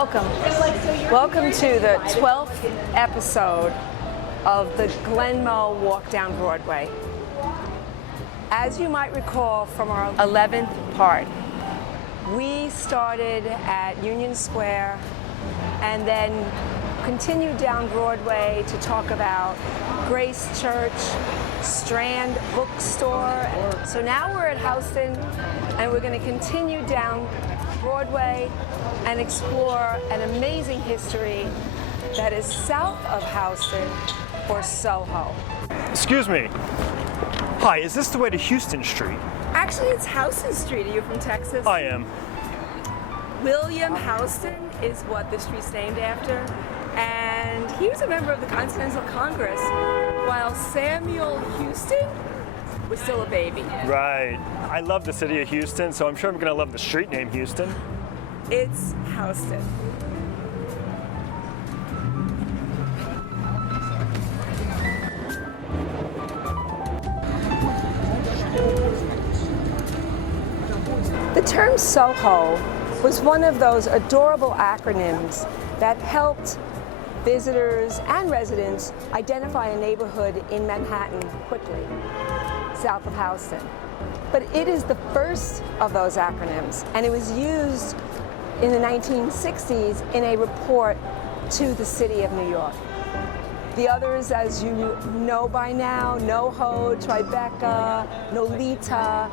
Welcome. Welcome to the 12th episode of the Glenmo Walk Down Broadway. As you might recall from our 11th part, we started at Union Square and then continued down Broadway to talk about Grace Church, Strand Bookstore. So now we're at Houston and we're going to continue down Broadway and explore an amazing history that is south of Houston, or Soho. Excuse me. Hi, is this the way to Houston Street? Actually, it's Houston Street. Are you from Texas? I am. William Houston is what the street's named after, and he was a member of the Continental Congress, while Samuel Houston was still a baby. Right. I love the city of Houston, so I'm sure I'm going to love the street name Houston. It's Houston. The term Soho was one of those adorable acronyms that helped visitors and residents identify a neighborhood in Manhattan quickly, south of Houston. But it is the first of those acronyms, and it was used in the 1960s in a report to the city of New York. The others, as you know by now, Noho, Tribeca, Nolita,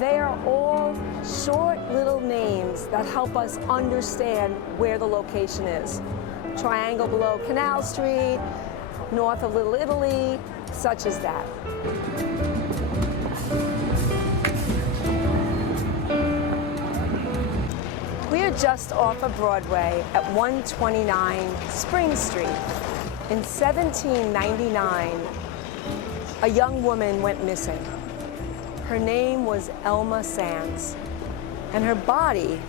they are all short little names that help us understand where the location is. Triangle below Canal Street, north of Little Italy, such as that. We are just off of Broadway at 129 Spring Street. In 1799, a young woman went missing. Her name was Elma Sands, and her body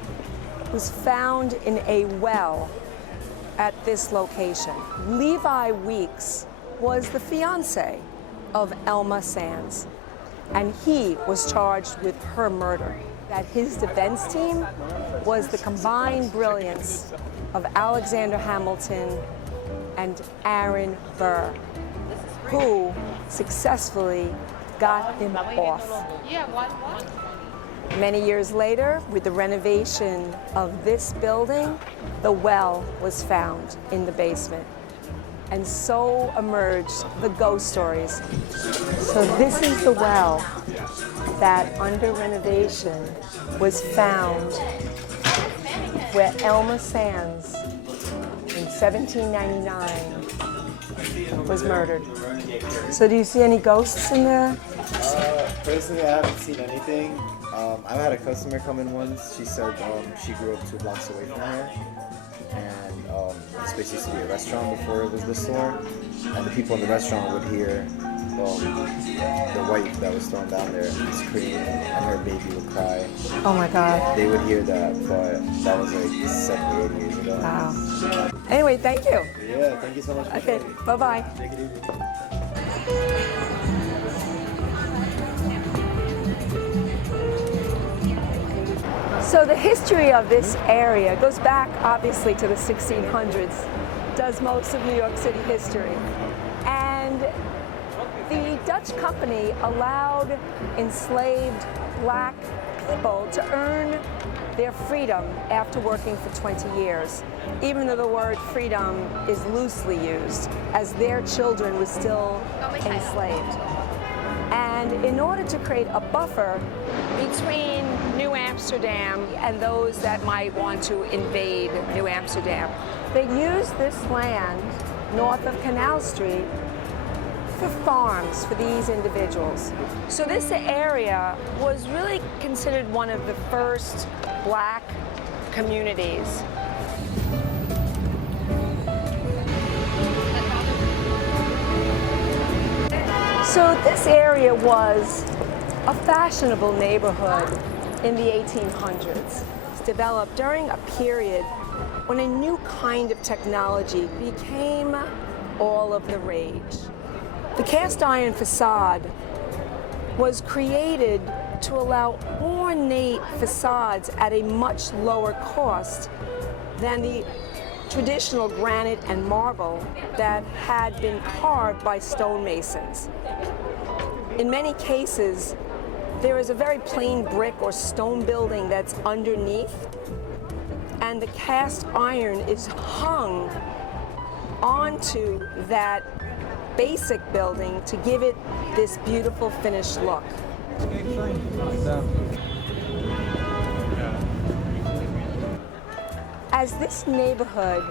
was found in a well at this location. Levi Weeks was the fiance of Elma Sands, and he was charged with her murder. That his defense team was the combined brilliance of Alexander Hamilton and Aaron Burr, who successfully got him off. Many years later, with the renovation of this building, the well was found in the basement. And so emerged the ghost stories. So this is the well that, under renovation, was found where Elma Sands, in 1799, was murdered. So do you see any ghosts in there? Personally, I haven't seen anything. I had a customer come in once. She said she grew up 2 blocks away from here. And this place used to be a restaurant before it was the store. And the people in the restaurant would hear the wife that was thrown down there scream, and her baby would cry. Oh my God. They would hear that, but that was like 7 or 8 years ago. Wow. Anyway, thank you. Yeah, thank you so much for Okay, bye-bye. Take it easy. So the history of this area goes back obviously to the 1600s, does most of New York City history. And the Dutch company allowed enslaved black people to earn their freedom after working for 20 years, even though the word freedom is loosely used, as their children were still enslaved. And in order to create a buffer between New Amsterdam and those that might want to invade New Amsterdam, they used this land north of Canal Street for farms for these individuals. So this area was really considered one of the first black communities. So this area was a fashionable neighborhood in the 1800s. It was developed during a period when a new kind of technology became all of the rage. The cast iron facade was created to allow ornate facades at a much lower cost than the traditional granite and marble that had been carved by stonemasons. In many cases, there is a very plain brick or stone building that's underneath, and the cast iron is hung onto that basic building to give it this beautiful finished look. As this neighborhood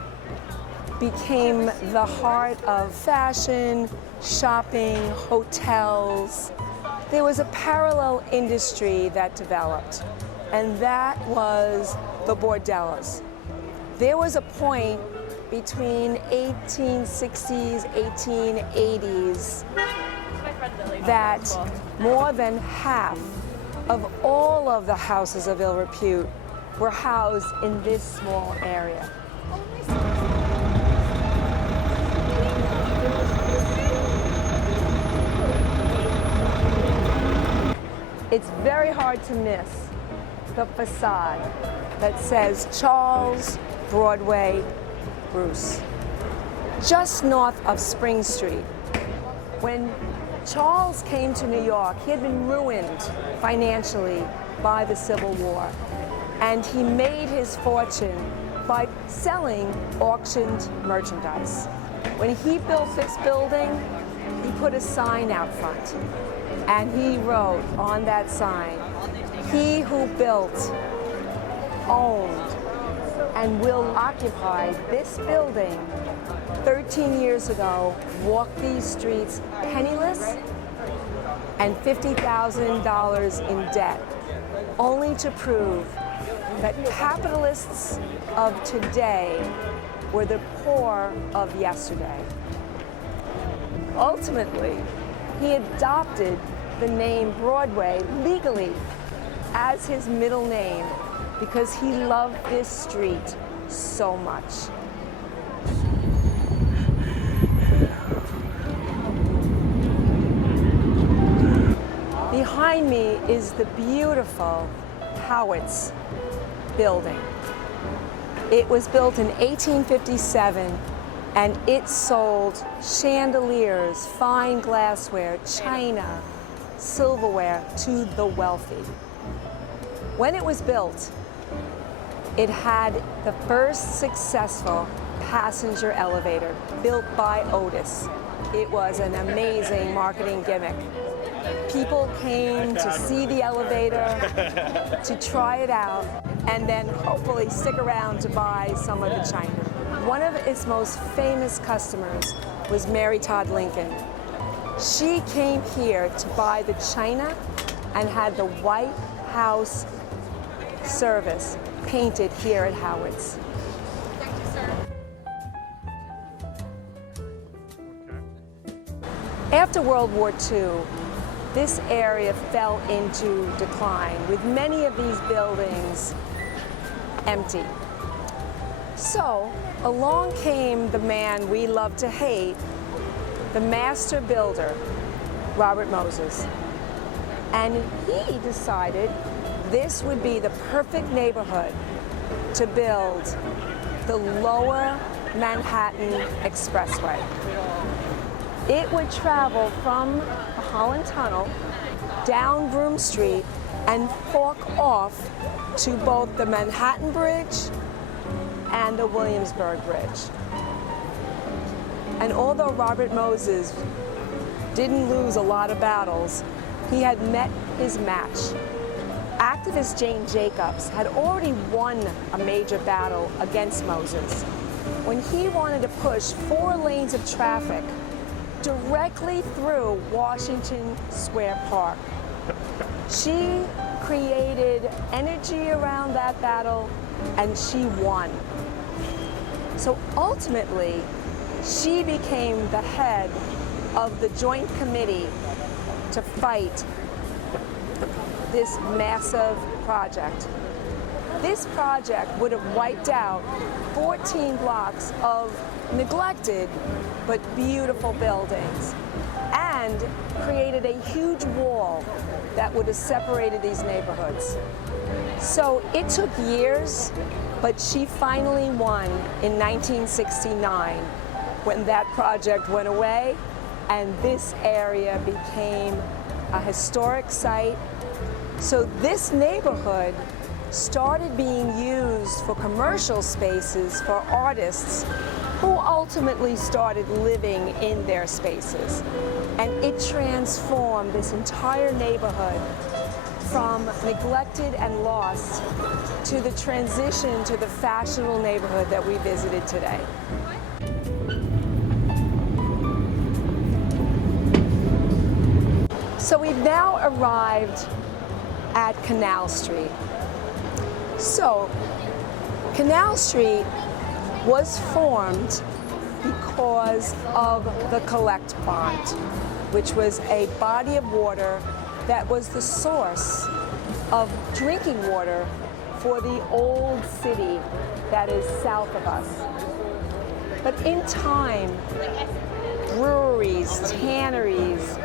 became the heart of fashion, shopping, hotels, there was a parallel industry that developed, and that was the bordellos. There was a point between 1860s, 1880s that more than half of all of the houses of ill repute were housed in this small area. It's very hard to miss the facade that says Charles, Broadway, Bruce. Just north of Spring Street. When Charles came to New York, he had been ruined financially by the Civil War, and he made his fortune by selling auctioned merchandise. When he built this building, he put a sign out front, and he wrote on that sign, "He who built, owned, and will occupy this building 13 years ago walked these streets penniless and $50,000 in debt, only to prove that capitalists of today were the poor of yesterday." Ultimately, he adopted the name Broadway legally as his middle name because he loved this street so much. Behind me is the beautiful Howitz building. It was built in 1857, and it sold chandeliers, fine glassware, china, silverware to the wealthy. When it was built, it had the first successful passenger elevator built by Otis. It was an amazing marketing gimmick. People came to see the elevator, to try it out, and then hopefully stick around to buy some of the china. One of its most famous customers was Mary Todd Lincoln. She came here to buy the china and had the White House service painted here at Howitz. Thank you, sir. After World War II, this area fell into decline, with many of these buildings empty. So along came the man we love to hate, the master builder, Robert Moses. And he decided this would be the perfect neighborhood to build the Lower Manhattan Expressway. It would travel from the Holland Tunnel down Broome Street and fork off to both the Manhattan Bridge and the Williamsburg Bridge. And although Robert Moses didn't lose a lot of battles, he had met his match. Activist Jane Jacobs had already won a major battle against Moses when he wanted to push 4 lanes of traffic directly through Washington Square Park. She created energy around that battle, and she won. So ultimately, she became the head of the Joint Committee to fight this massive project. This project would have wiped out 14 blocks of neglected but beautiful buildings and created a huge wall that would have separated these neighborhoods. So it took years, but she finally won in 1969 when that project went away and this area became a historic site. So this neighborhood started being used for commercial spaces for artists who ultimately started living in their spaces. And it transformed this entire neighborhood from neglected and lost to the transition to the fashionable neighborhood that we visited today. So we've now arrived at Canal Street. So Canal Street was formed because of the Collect Pond, which was a body of water that was the source of drinking water for the old city that is south of us. But in time, breweries, tanneries,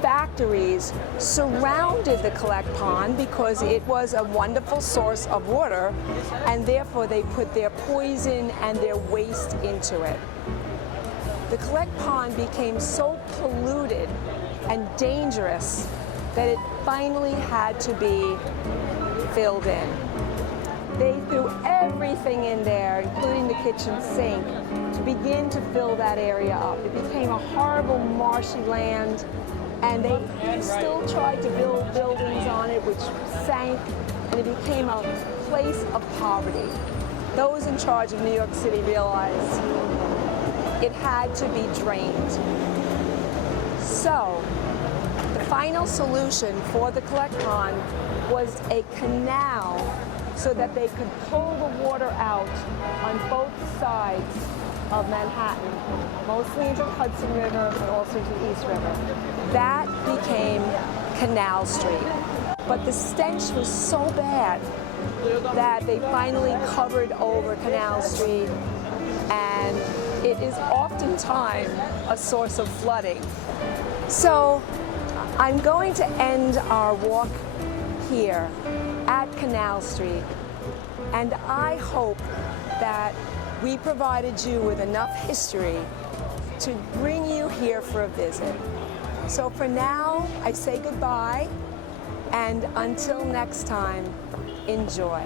factories surrounded the Collect Pond because it was a wonderful source of water, and therefore they put their poison and their waste into it. The Collect Pond became so polluted and dangerous that it finally had to be filled in. They threw everything in there, including the kitchen sink, to begin to fill that area up. It became a horrible marshy land, and they still tried to build buildings on it, which sank, and it became a place of poverty. Those in charge of New York City realized it had to be drained. So, the final solution for the Collect Pond was a canal so that they could pull the water out on both sides of Manhattan, mostly into the Hudson River, but also into the East River. That became Canal Street. But the stench was so bad that they finally covered over Canal Street, and it is oftentimes a source of flooding. So I'm going to end our walk here at Canal Street, and I hope that we provided you with enough history to bring you here for a visit. So for now, I say goodbye, and until next time, enjoy.